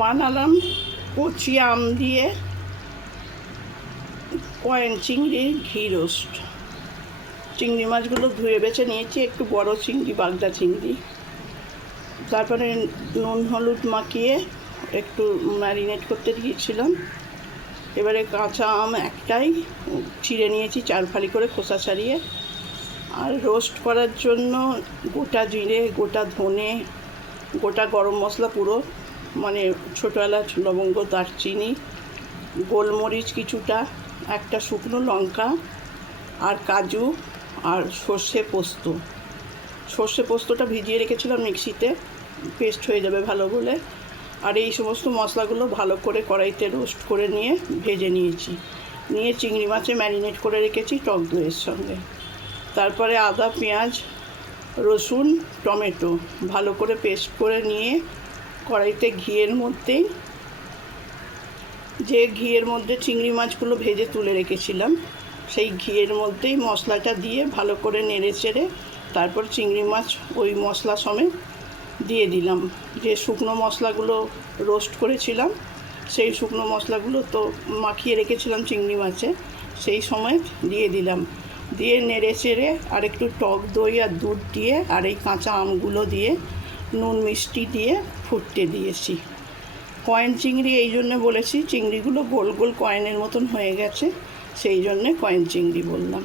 বানালাম কচি আম দিয়ে কয়েন চিংড়ির ঘি রোস্ট। চিংড়ি মাছগুলো ধুয়ে বেছে নিয়েছি, একটু বড় চিংড়ি, বাগদা চিংড়ি। তারপরে নুন হলুদ মাখিয়ে একটু ম্যারিনেট করতে দিয়েছিলাম। এবারে কাঁচা আম একটাই চিড়ে নিয়েছি 4 ফালি করে খোসা ছাড়িয়ে। আর রোস্ট করার জন্য গোটা জিরে, গোটা ধনে, গোটা গরম মশলা পুরো, মানে ছোটো এলাচ, লবঙ্গ, দারচিনি, গোলমরিচ কিছুটা, একটা শুকনো লঙ্কা, আর কাজু, আর সর্ষে পোস্ত। সর্ষে পোস্তটা ভিজিয়ে রেখেছিলাম মিক্সিতে, পেস্ট হয়ে যাবে ভালো বলে। আর এই সমস্ত মশলাগুলো ভালো করে কড়াইতে রোস্ট করে নিয়ে ভেজে নিয়েছি। নিয়ে চিংড়ি মাছে ম্যারিনেট করে রেখেছি টক দইয়ের সঙ্গে। তারপরে আদা, পেঁয়াজ, রসুন, টমেটো ভালো করে পেস্ট করে নিয়ে কড়াইতে ঘিয়ের মধ্যে চিংড়ি মাছগুলো ভেজে তুলে রেখেছিলাম, সেই ঘিয়ের মধ্যেই মশলাটা দিয়ে ভালো করে নেড়ে চেড়ে তারপর চিংড়ি মাছ ওই মশলা সমেত দিয়ে দিলাম। যে শুকনো মশলাগুলো রোস্ট করেছিলাম, সেই শুকনো মশলাগুলো তো মাখিয়ে রেখেছিলাম চিংড়ি মাছে, সেই সময় দিয়ে দিলাম। দিয়ে নেড়ে চেড়ে আর একটু টক দই আর দুধ দিয়ে আর এই কাঁচা আমগুলো দিয়ে নুন মিষ্টি দিয়ে ফুটতে দিয়েছি। কয়েন চিংড়ি এই জন্যে বলেছি, চিংড়িগুলো গোল গোল কয়েনের মতন হয়ে গেছে, সেই জন্যে কয়েন চিংড়ি বললাম।